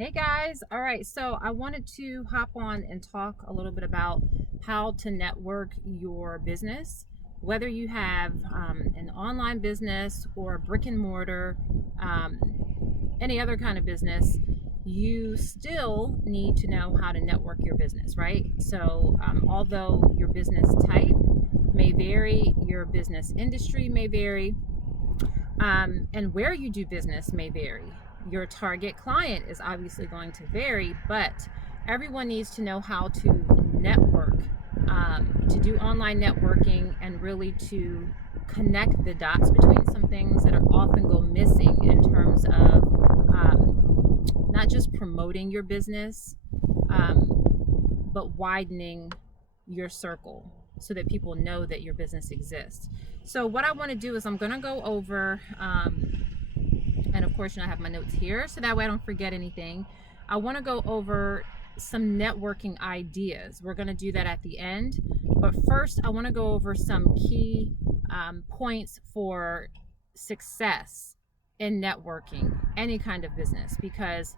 Hey guys, all right, so I wanted to hop on and talk a little bit about how to network your business, whether you have an online business or a brick and mortar, um, any other kind of business. You still need to know how to network your business, right? So, although your business type may vary, your business industry may vary, and where you do business may vary. Your target client is obviously going to vary, but everyone needs to know how to network, to do online networking, and really to connect the dots between some things that are often go missing in terms of not just promoting your business, um, but widening your circle so that people know that your business exists. So what I want to do is I'm going to go over, and of course, I have my notes here so that way I don't forget anything. I want to go over some networking ideas. We're going to do that at the end. But first, I want to go over some key points for success in networking, any kind of business, because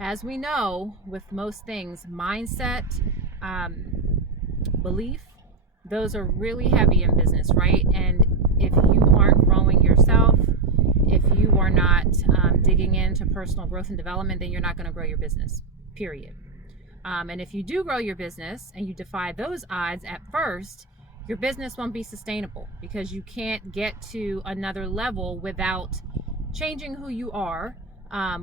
as we know, with most things, mindset, um, belief, those are really heavy in business, right? And if you aren't growing yourself, if you are not digging into personal growth and development, then you're not going to grow your business, period. And if you do grow your business and you defy those odds at first, your business won't be sustainable because you can't get to another level without changing who you are,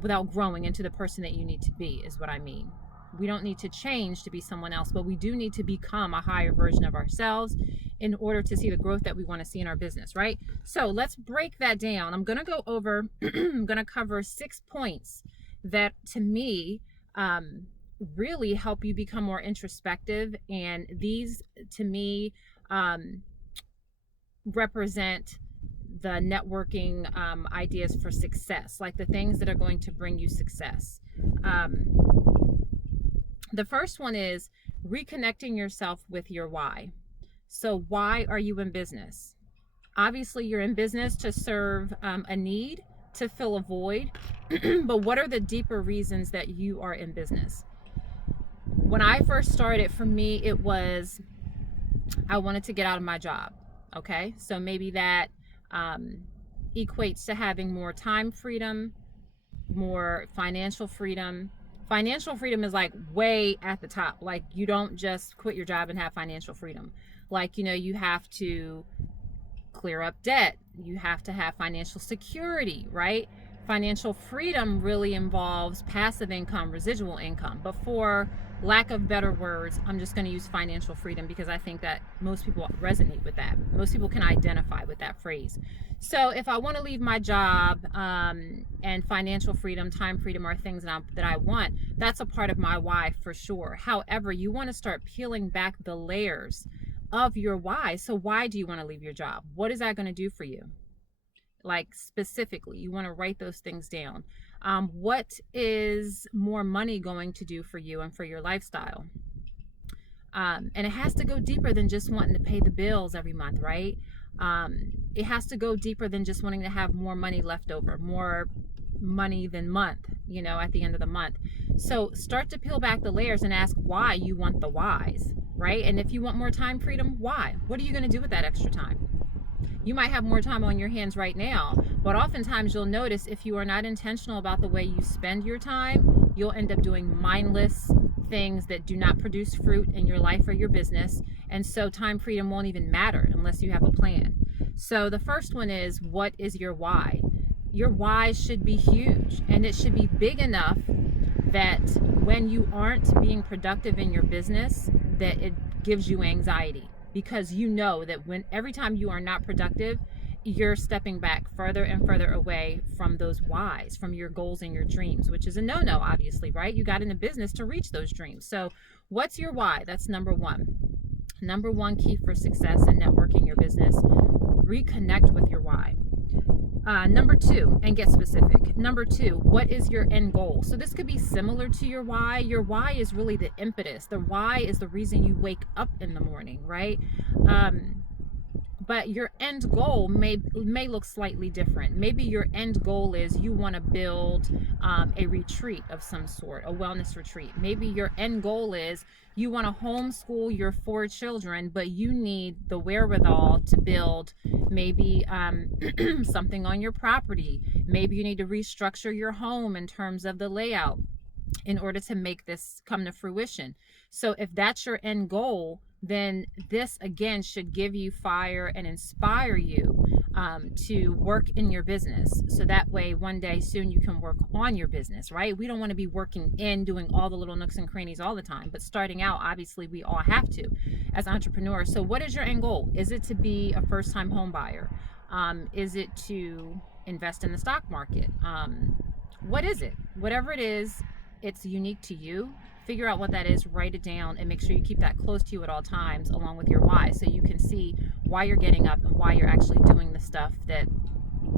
without growing into the person that you need to be, is what I mean. We don't need to change to be someone else, but we do need to become a higher version of ourselves in order to see the growth that we want to see in our business, right? So let's break that down. I'm going to go over, I'm going to cover 6 points that to me really help you become more introspective. And these to me represent the networking ideas for success, like the things that are going to bring you success. The first one is reconnecting yourself with your why. So, why are you in business? Obviously, you're in business to serve a need, to fill a void, but what are the deeper reasons that you are in business? When I first started, for me, it was I wanted to get out of my job. Okay, so maybe that equates to having more time freedom, more financial freedom. Financial freedom is like way at the top. Like, you don't just quit your job and have financial freedom. Like, you have to clear up debt, you have to have financial security, right? Financial freedom really involves passive income, residual income. But for lack of better words, I'm just going to use financial freedom because I think that most people resonate with that. Most people can identify with that phrase. So if I want to leave my job, and financial freedom, time freedom are things that I want, that's a part of my why for sure. However, you want to start peeling back the layers of your why. So why do you want to leave your job? What is that going to do for you? Like, specifically, you want to write those things down. What is more money going to do for you and for your lifestyle? And it has to go deeper than just wanting to pay the bills every month, right? It has to go deeper than just wanting to have more money left over, more money than month, at the end of the month. So start to peel back the layers and ask why you want the whys, right? And if you want more time freedom, why? What are you going to do with that extra time? You might have more time on your hands right now, but oftentimes you'll notice if you are not intentional about the way you spend your time, you'll end up doing mindless things that do not produce fruit in your life or your business. And so time freedom won't even matter unless you have a plan. So the first one is, what is your why? Your why should be huge, and it should be big enough that when you aren't being productive in your business, that it gives you anxiety, because you know that every time you are not productive, you're stepping back further and further away from those whys, from your goals and your dreams, which is a no-no, obviously, right? You got into business to reach those dreams. So what's your why? That's number one. Number one key for success in networking your business: reconnect with your why. Number two, and get specific. Number two, what is your end goal? So this could be similar to your why. Your why is really the impetus. The why is the reason you wake up in the morning, right? but your end goal may look slightly different. Maybe your end goal is you want to build a retreat of some sort, a wellness retreat. Maybe your end goal is you want to homeschool your 4 children, but you need the wherewithal to build maybe something on your property. Maybe you need to restructure your home in terms of the layout in order to make this come to fruition. So if that's your end goal, then this again should give you fire and inspire you to work in your business. So that way, one day soon you can work on your business, right? We don't want to be working in doing all the little nooks and crannies all the time, but starting out, obviously, we all have to as entrepreneurs. So what is your end goal? Is it to be a first-time home buyer? Is it to invest in the stock market? What is it? Whatever it is, it's unique to you. Figure out what that is, write it down, and make sure you keep that close to you at all times, along with your why, so you can see why you're getting up and why you're actually doing the stuff that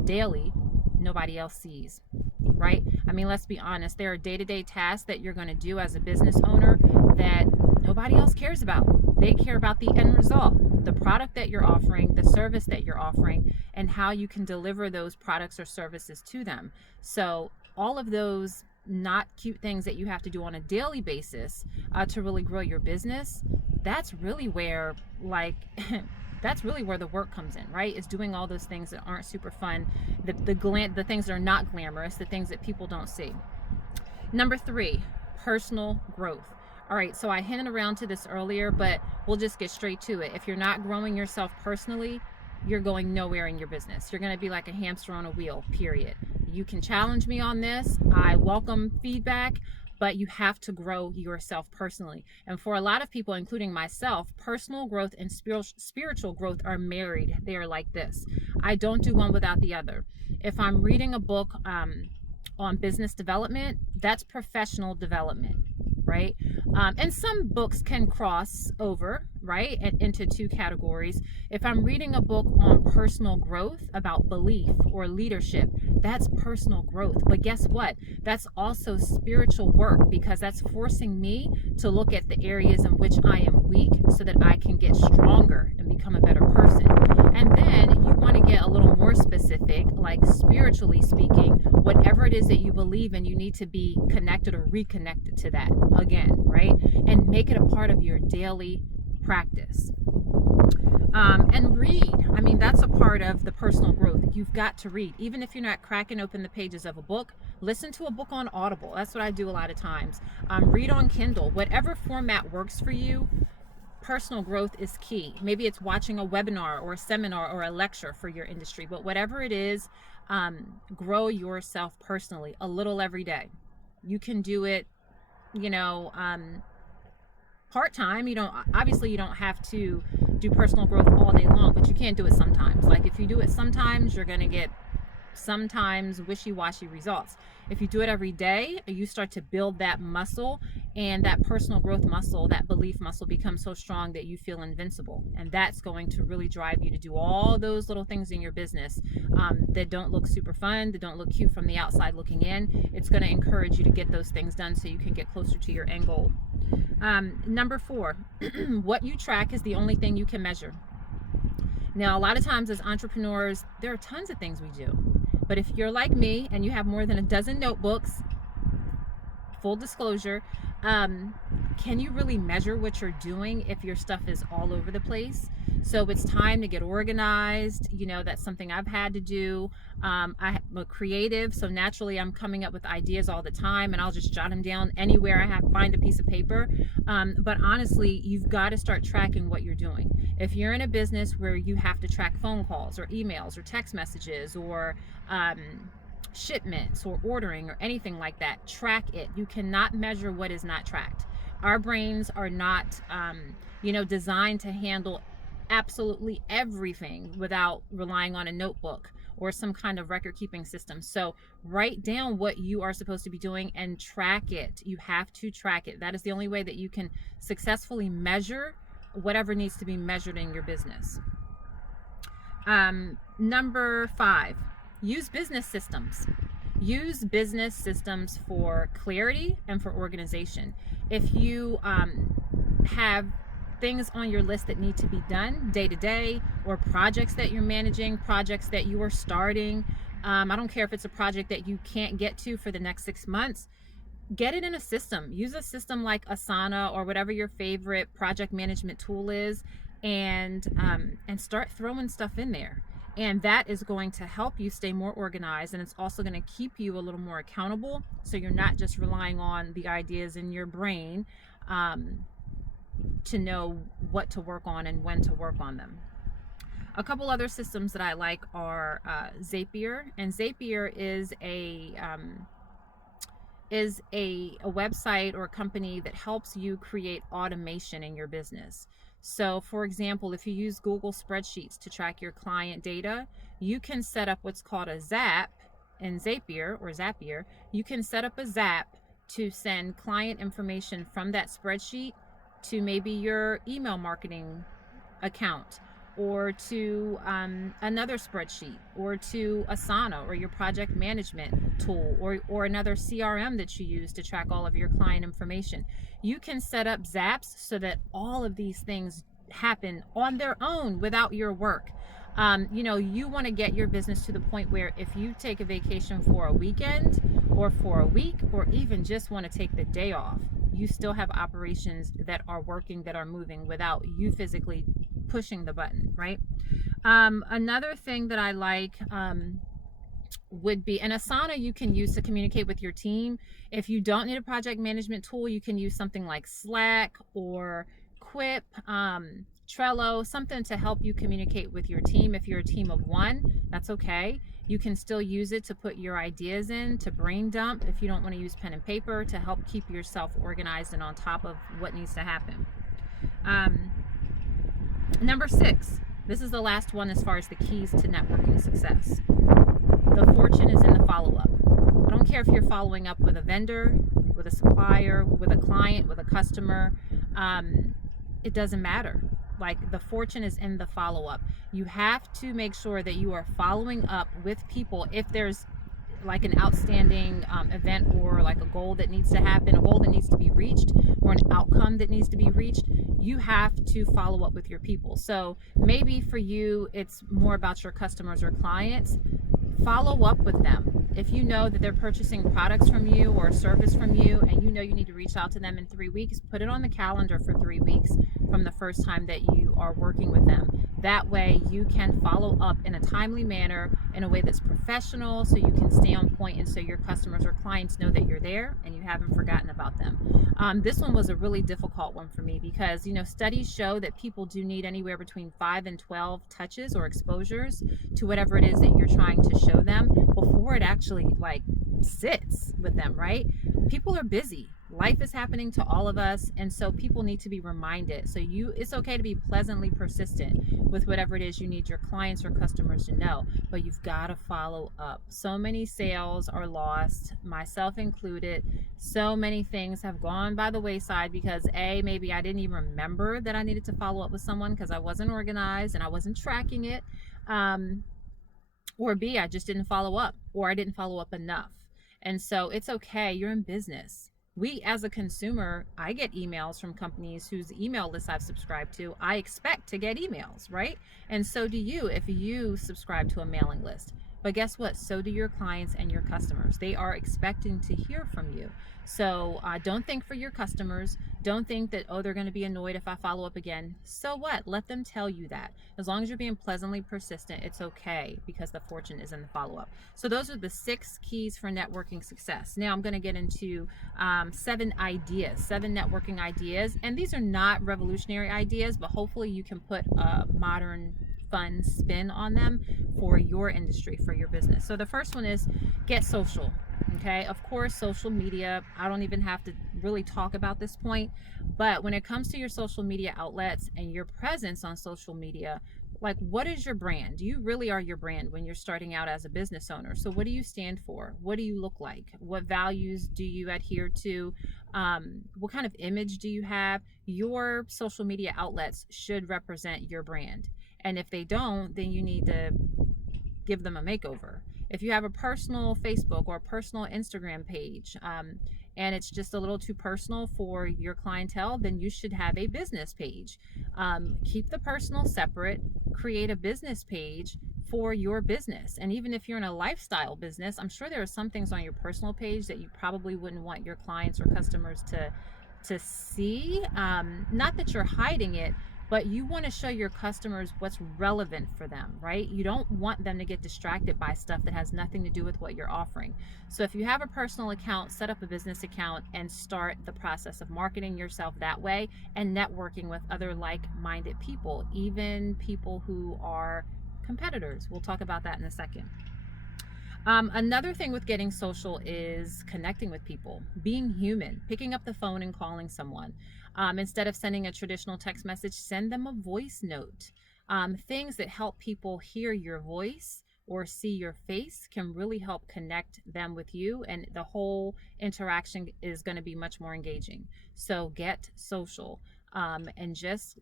daily nobody else sees, right? I mean, let's be honest, there are day-to-day tasks that you're going to do as a business owner that nobody else cares about. They care about the end result, the product that you're offering, the service that you're offering, and how you can deliver those products or services to them. So all of those not cute things that you have to do on a daily basis to really grow your business, that's really where that's really where the work comes in, right? Is doing all those things that aren't super fun, the things that are not glamorous, the things that people don't see. Number 3, personal growth. All right, so I hinted around to this earlier, but we'll just get straight to it. If you're not growing yourself personally, you're going nowhere in your business. You're going to be like a hamster on a wheel, period. You can challenge me on this. I welcome feedback, but you have to grow yourself personally. And for a lot of people, including myself, personal growth and spiritual growth are married. They are like this. I don't do one without the other. If I'm reading a book on business development, that's professional development, right? And some books can cross over, right, and into 2 categories. If I'm reading a book on personal growth about belief or leadership, that's personal growth. But guess what? That's also spiritual work, because that's forcing me to look at the areas in which I am weak so that I can get stronger and become a better person. And then you want to get a little more specific, like spiritually speaking, whatever it is that you believe in, you need to be connected or reconnected to that again, right? And make it a part of your daily practice. And read. I mean, that's a part of the personal growth. You've got to read. Even if you're not cracking open the pages of a book, listen to a book on Audible. That's what I do a lot of times. Read on Kindle. Whatever format works for you, personal growth is key. Maybe it's watching a webinar or a seminar or a lecture for your industry, but whatever it is, grow yourself personally a little every day. You can do it, part-time. You don't have to do personal growth all day long, but you can't do it sometimes. Like if you do it sometimes, you're going to get sometimes wishy-washy results. If you do it every day, you start to build that muscle, and that personal growth muscle, that belief muscle, becomes so strong that you feel invincible. And that's going to really drive you to do all those little things in your business that don't look super fun, that don't look cute from the outside looking in. It's going to encourage you to get those things done so you can get closer to your end goal. Number 4, what you track is the only thing you can measure. Now, a lot of times as entrepreneurs, there are tons of things we do. But if you're like me and you have more than a dozen notebooks, full disclosure, can you really measure what you're doing if your stuff is all over the place? So it's time to get organized. That's something I've had to do. I'm a creative, so naturally I'm coming up with ideas all the time, and I'll just jot them down anywhere I find a piece of paper. But honestly, you've got to start tracking what you're doing. If you're in a business where you have to track phone calls or emails or text messages or shipments or ordering or anything like that, track it. You cannot measure what is not tracked. Our brains are not, designed to handle absolutely everything without relying on a notebook or some kind of record keeping system. So write down what you are supposed to be doing and track it. You have to track it. That is the only way that you can successfully measure whatever needs to be measured in your business. Number 5, use business systems. Use business systems for clarity and for organization. If you have things on your list that need to be done day to day, or projects that you're managing, projects that you are starting. I don't care if it's a project that you can't get to for the next 6 months. Get it in a system. Use a system like Asana or whatever your favorite project management tool is, and start throwing stuff in there. And that is going to help you stay more organized, and it's also going to keep you a little more accountable, so you're not just relying on the ideas in your brain to know what to work on and when to work on them. A couple other systems that I like are Zapier, and Zapier is a website or a company that helps you create automation in your business. So for example, if you use Google Spreadsheets to track your client data, you can set up what's called a Zap in Zapier, or Zapier. You can set up a Zap to send client information from that spreadsheet to maybe your email marketing account, or to another spreadsheet, or to Asana or your project management tool, or another CRM that you use to track all of your client information. You can set up Zaps so that all of these things happen on their own without your work. You want to get your business to the point where if you take a vacation for a weekend or for a week, or even just want to take the day off, you still have operations that are working, that are moving without you physically pushing the button, right? Another thing that I like would be, and Asana you can use to communicate with your team. If you don't need a project management tool, you can use something like Slack or Quip, Trello, something to help you communicate with your team. If you're a team of one, that's okay. You can still use it to put your ideas in, to brain dump, if you don't want to use pen and paper, to help keep yourself organized and on top of what needs to happen. Number 6, this is the last one as far as the keys to networking success. The fortune is in the follow-up. I don't care if you're following up with a vendor, with a supplier, with a client, with a customer. It doesn't matter. Like, the fortune is in the follow-up. You have to make sure that you are following up with people. If there's like an outstanding event, or like a goal that needs to happen, a goal that needs to be reached, or an outcome that needs to be reached, you have to follow up with your people. So maybe for you, it's more about your customers or clients. Follow up with them. If you know that they're purchasing products from you or a service from you, and you know you need to reach out to them in 3 weeks, put it on the calendar for 3 weeks from the first time that you are working with them. That way you can follow up in a timely manner, in a way that's professional, so you can stay on point, and so your customers or clients know that you're there and you haven't forgotten about them. This one was a really difficult one for me because, studies show that people do need anywhere between 5 and 12 touches or exposures to whatever it is that you're trying to show them before it actually sits with them, right? People are busy. Life is happening to all of us, and so people need to be reminded. So it's okay to be pleasantly persistent with whatever it is you need your clients or customers to know, but you've got to follow up. So many sales are lost, myself included. So many things have gone by the wayside because maybe I didn't even remember that I needed to follow up with someone because I wasn't organized and I wasn't tracking it. Or B, I just didn't follow up, or I didn't follow up enough. And so it's okay. You're in business. We, as a consumer, I get emails from companies whose email list I've subscribed to. I expect to get emails, right? And so do you if you subscribe to a mailing list. But guess what? So do your clients and your customers. They are expecting to hear from you. So don't think for your customers. Don't think that, they're going to be annoyed if I follow up again. So what? Let them tell you that. As long as you're being pleasantly persistent, it's okay, because the fortune is in the follow-up. So those are the 6 keys for networking success. Now I'm going to get into 7 networking ideas. And these are not revolutionary ideas, but hopefully you can put a modern, fun spin on them for your industry, for your business. So the first one is get social. Okay, of course, social media, I don't even have to really talk about this point, but when it comes to your social media outlets and your presence on social media, what is your brand? You really are your brand when you're starting out as a business owner. So what do you stand for? What do you look like? What values do you adhere to? What kind of image do you have? Your social media outlets should represent your brand. And if they don't, then you need to give them a makeover. If you have a personal Facebook or a personal Instagram page, and it's just a little too personal for your clientele, then you should have a business page. Keep the personal separate, create a business page for your business. And even if you're in a lifestyle business, I'm sure there are some things on your personal page that you probably wouldn't want your clients or customers to see. Not that you're hiding it, but you want to show your customers what's relevant for them, right? You don't want them to get distracted by stuff that has nothing to do with what you're offering. So if you have a personal account, set up a business account and start the process of marketing yourself that way and networking with other like-minded people, even people who are competitors. We'll talk about that in a second. Another thing with getting social is connecting with people, being human, picking up the phone and calling someone. Instead of sending a traditional text message, send them a voice note. Things that help people hear your voice or see your face can really help connect them with you, and the whole interaction is going to be much more engaging. So get social. And just,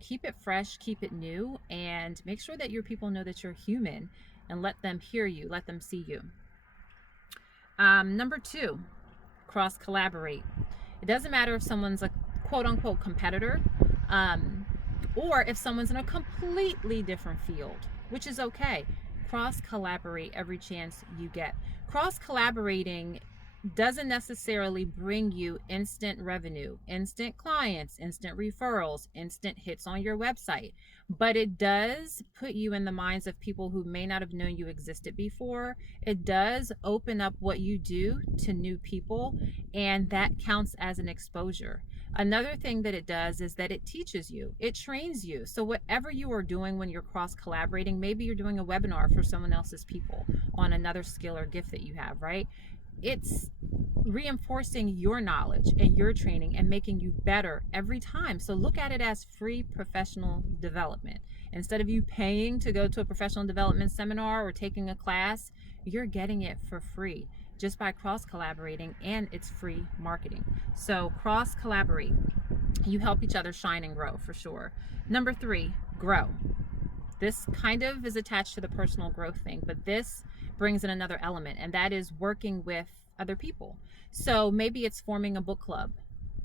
keep it fresh, keep it new, and make sure that your people know that you're human and let them hear you, let them see you. Number 2, cross collaborate. It doesn't matter if someone's a quote unquote competitor, or if someone's in a completely different field, which is okay. Cross collaborate every chance you get. Cross collaborating doesn't necessarily bring you instant revenue, instant clients, instant referrals, instant hits on your website, but it does put you in the minds of people who may not have known you existed before. It does open up what you do to new people, and that counts as an exposure. Another thing that it does is that it teaches you, it trains you. So whatever you are doing when you're cross collaborating, maybe you're doing a webinar for someone else's people on another skill or gift that you have, right? It's reinforcing your knowledge and your training and making you better every time. So look at it as free professional development. Instead of you paying to go to a professional development seminar or taking a class, you're getting it for free just by cross collaborating, and it's free marketing. So cross collaborate. You help each other shine and grow for sure. Number 3, grow. This kind of is attached to the personal growth thing, but this brings in another element, and that is working with other people. So maybe it's forming a book club,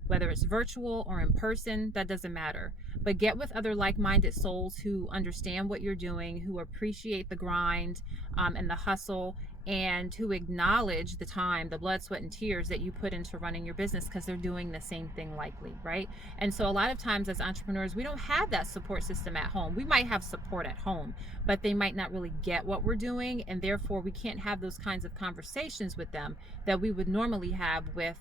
whether it's virtual or in person, that doesn't matter. But get with other like-minded souls who understand what you're doing, who appreciate the grind and the hustle, and who acknowledge the time, the blood, sweat, and tears that you put into running your business, because they're doing the same thing likely, right? And so a lot of times as entrepreneurs, we don't have that support system at home. We might have support at home, but they might not really get what we're doing, and therefore we can't have those kinds of conversations with them that we would normally have with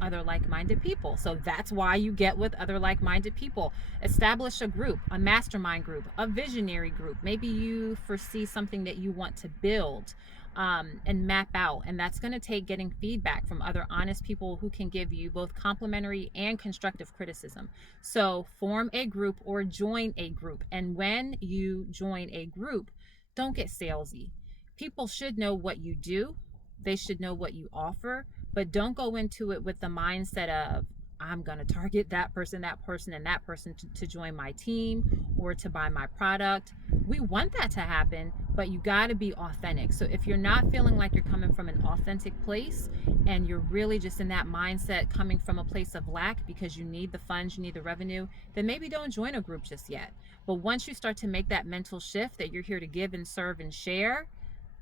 other like-minded people. So that's why you get with other like-minded people. Establish a group, a mastermind group, a visionary group. Maybe you foresee something that you want to build and map out, and that's going to take getting feedback from other honest people who can give you both complimentary and constructive criticism. So form a group or join a group, and when you join a group, don't get salesy. People should know what you do, they should know what you offer, but don't go into it with the mindset of, I'm going to target that person, and that person to join my team or to buy my product. We want that to happen, but you got to be authentic. So if you're not feeling like you're coming from an authentic place, and you're really just in that mindset coming from a place of lack because you need the funds, you need the revenue, then maybe don't join a group just yet. But once you start to make that mental shift that you're here to give and serve and share,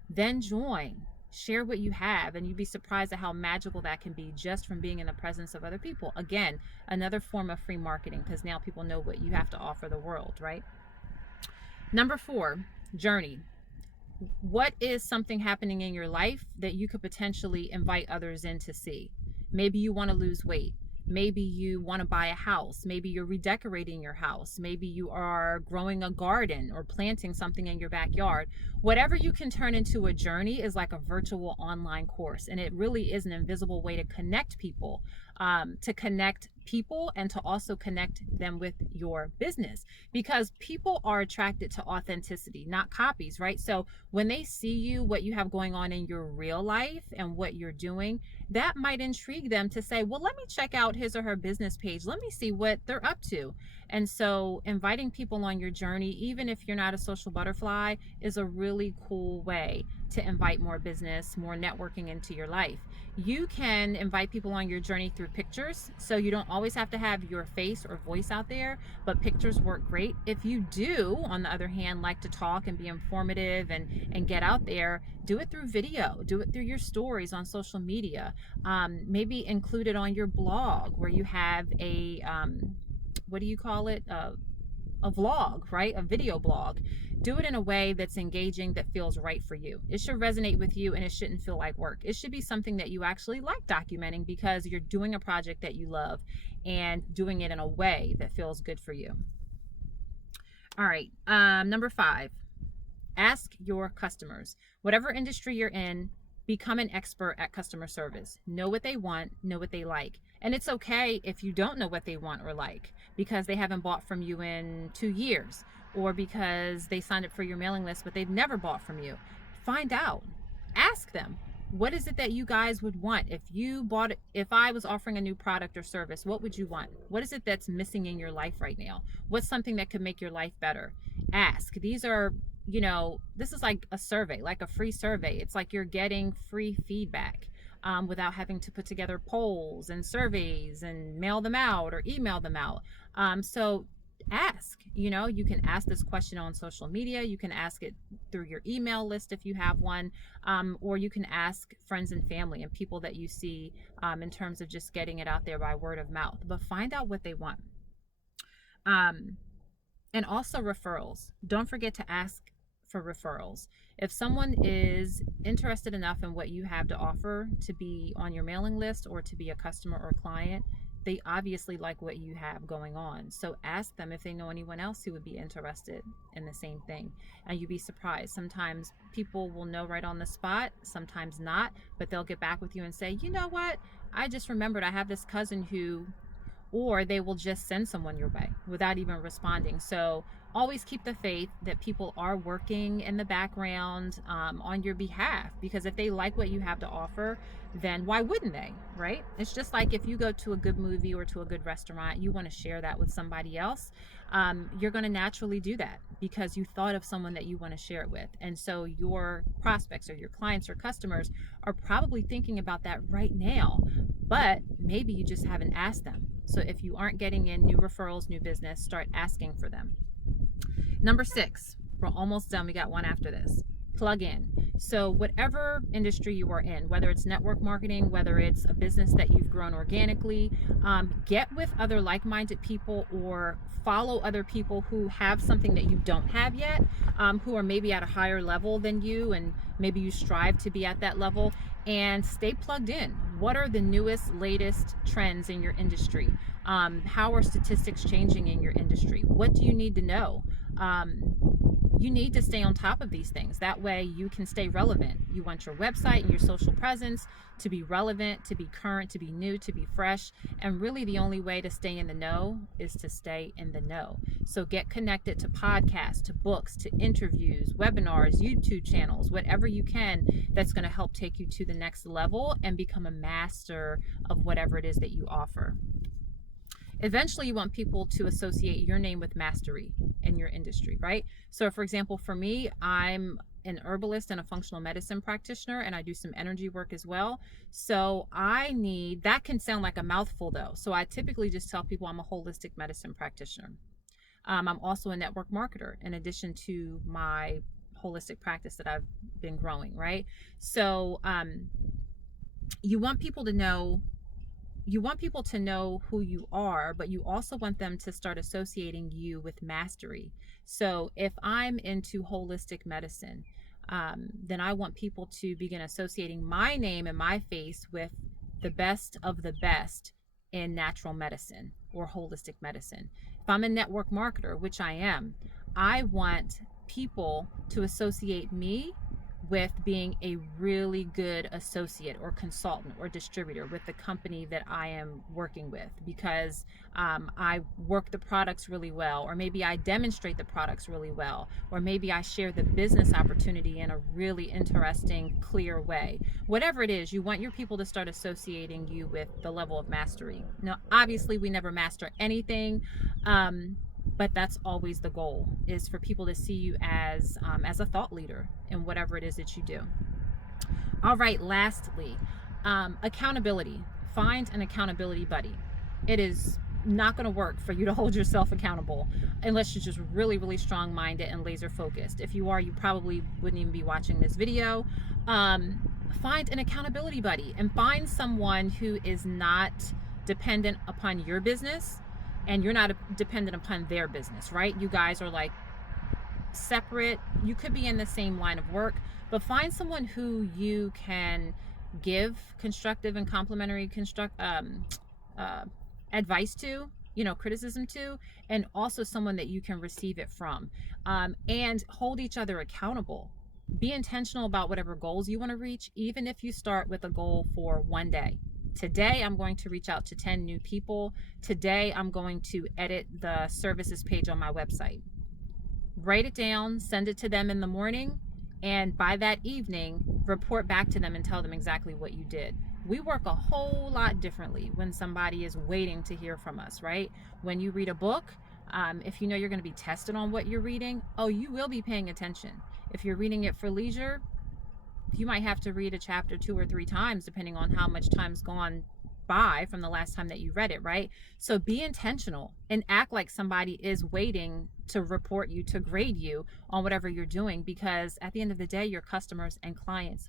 then join. Share what you have, and you'd be surprised at how magical that can be just from being in the presence of other people. Again, another form of free marketing, because now people know what you have to offer the world, right? Number 4, journey. What is something happening in your life that you could potentially invite others in to see? Maybe you want to lose weight. Maybe you want to buy a house. Maybe you're redecorating your house. Maybe you are growing a garden or planting something in your backyard. Whatever you can turn into a journey is like a virtual online course. And it really is an invisible way to connect people, and to also connect them with your business, because people are attracted to authenticity, not copies, right? So when they see you, what you have going on in your real life and what you're doing, that might intrigue them to say, well, let me check out his or her business page. Let me see what they're up to. And so inviting people on your journey, even if you're not a social butterfly, is a really cool way to invite more business, more networking into your life. You can invite people on your journey through pictures, so you don't always have to have your face or voice out there, but pictures work great. If you do, on the other hand, like to talk and be informative and get out there, do it through video, do it through your stories on social media. Maybe include it on your blog where you have a, what do you call it? A vlog, right? A video blog. Do it in a way that's engaging, that feels right for you. It should resonate with you and it shouldn't feel like work. It should be something that you actually like documenting because you're doing a project that you love and doing it in a way that feels good for you. All right, number 5, ask your customers. Whatever industry you're in, become an expert at customer service. Know what they want, know what they like. And it's okay if you don't know what they want or like because they haven't bought from you in 2 years, or because they signed up for your mailing list but they've never bought from you. Find out. Ask them. What is it that you guys would want? If I was offering a new product or service, what would you want? What is it that's missing in your life right now? What's something that could make your life better? Ask. These are, this is like a survey, like a free survey. It's like you're getting free feedback without having to put together polls and surveys and mail them out or email them out. So ask. You can ask this question on social media. You can ask it through your email list if you have one, or you can ask friends and family and people that you see in terms of just getting it out there by word of mouth. But find out what they want. And also referrals. Don't forget to ask for referrals. If someone is interested enough in what you have to offer to be on your mailing list or to be a customer or client, they obviously like what you have going on. So ask them if they know anyone else who would be interested in the same thing. And you'd be surprised. Sometimes people will know right on the spot, sometimes not, but they'll get back with you and say, you know what? I just remembered I have this cousin who, or they will just send someone your way without even responding. So always keep the faith that people are working in the background on your behalf, because if they like what you have to offer, then why wouldn't they, right? It's just like if you go to a good movie or to a good restaurant, you want to share that with somebody else, you're going to naturally do that because you thought of someone that you want to share it with. And so your prospects or your clients or customers are probably thinking about that right now, but maybe you just haven't asked them. So if you aren't getting in new referrals, new business, start asking for them. Number 6, we're almost done. We got one after this. Plug in. So whatever industry you are in, whether it's network marketing, whether it's a business that you've grown organically, get with other like-minded people or follow other people who have something that you don't have yet, who are maybe at a higher level than you, and maybe you strive to be at that level, and stay plugged in. What are the newest, latest trends in your industry? How are statistics changing in your industry? What do you need to know? You need to stay on top of these things. That way you can stay relevant. You want your website and your social presence to be relevant, to be current, to be new, to be fresh. And really the only way to stay in the know is to stay in the know. So get connected to podcasts, to books, to interviews, webinars, YouTube channels, whatever you can that's going to help take you to the next level and become a master of whatever it is that you offer. Eventually, you want people to associate your name with mastery in your industry, right? So for example, for me, I'm an herbalist and a functional medicine practitioner, and I do some energy work as well. So that can sound like a mouthful though. So I typically just tell people I'm a holistic medicine practitioner. I'm also a network marketer in addition to my holistic practice that I've been growing, right? So you want people to know who you are, but you also want them to start associating you with mastery. So if I'm into holistic medicine, then I want people to begin associating my name and my face with the best of the best in natural medicine or holistic medicine. If I'm a network marketer, which I am, I want people to associate me with being a really good associate or consultant or distributor with the company that I am working with, because I work the products really well, or maybe I demonstrate the products really well, or maybe I share the business opportunity in a really interesting, clear way. Whatever it is, you want your people to start associating you with the level of mastery. Now, obviously, we never master anything. But that's always the goal, is for people to see you as a thought leader in whatever it is that you do. All right, lastly, Accountability. Find an accountability buddy. It is not going to work for you to hold yourself accountable unless you're just really, really strong minded and laser focused. If you are, you probably wouldn't even be watching this video. Find an accountability buddy and find someone who is not dependent upon your business and you're not dependent upon their business, right? You guys are like separate. You could be in the same line of work, but find someone who you can give constructive and complimentary advice to, criticism to, and also someone that you can receive it from, and hold each other accountable. Be intentional about whatever goals you want to reach, even if you start with a goal for one day. Today, I'm going to reach out to 10 new people. Today, I'm going to edit the services page on my website. Write it down, send it to them in the morning, and by that evening, report back to them and tell them exactly what you did. We work a whole lot differently when somebody is waiting to hear from us, right? When you read a book, if you know you're going to be tested on what you're reading, you will be paying attention. If you're reading it for leisure, you might have to read a chapter 2 or 3 times, depending on how much time's gone by from the last time that you read it, right? So be intentional and act like somebody is waiting to report you, to grade you on whatever you're doing, because at the end of the day, your customers and clients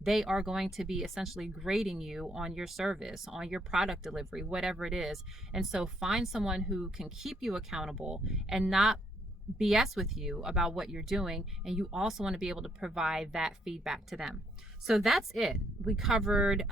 they are going to be essentially grading you on your service, on your product delivery, whatever it is. And so find someone who can keep you accountable and not BS with you about what you're doing, and you also want to be able to provide that feedback to them. So that's it. We covered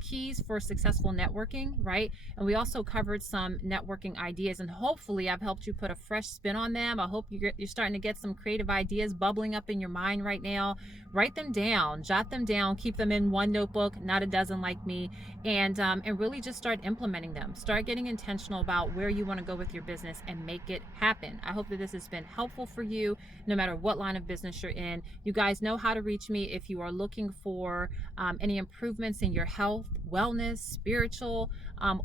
keys for successful networking, right? And we also covered some networking ideas, and hopefully I've helped you put a fresh spin on them. I hope you're starting to get some creative ideas bubbling up in your mind right now. Write them down, jot them down, keep them in one notebook, not a dozen like me, and really just start implementing them. Start getting intentional about where you want to go with your business and make it happen. I hope that this has been helpful for you, no matter what line of business you're in. You guys know how to reach me if you are looking for any improvements in your health, wellness, spiritual,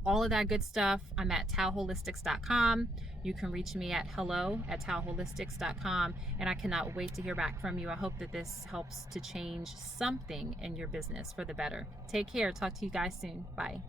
all of that good stuff. I'm at taoholistics.com. You can reach me at hello@taoholistics.com, and I cannot wait to hear back from you. I hope that this helps to change something in your business for the better. Take care. Talk to you guys soon. Bye.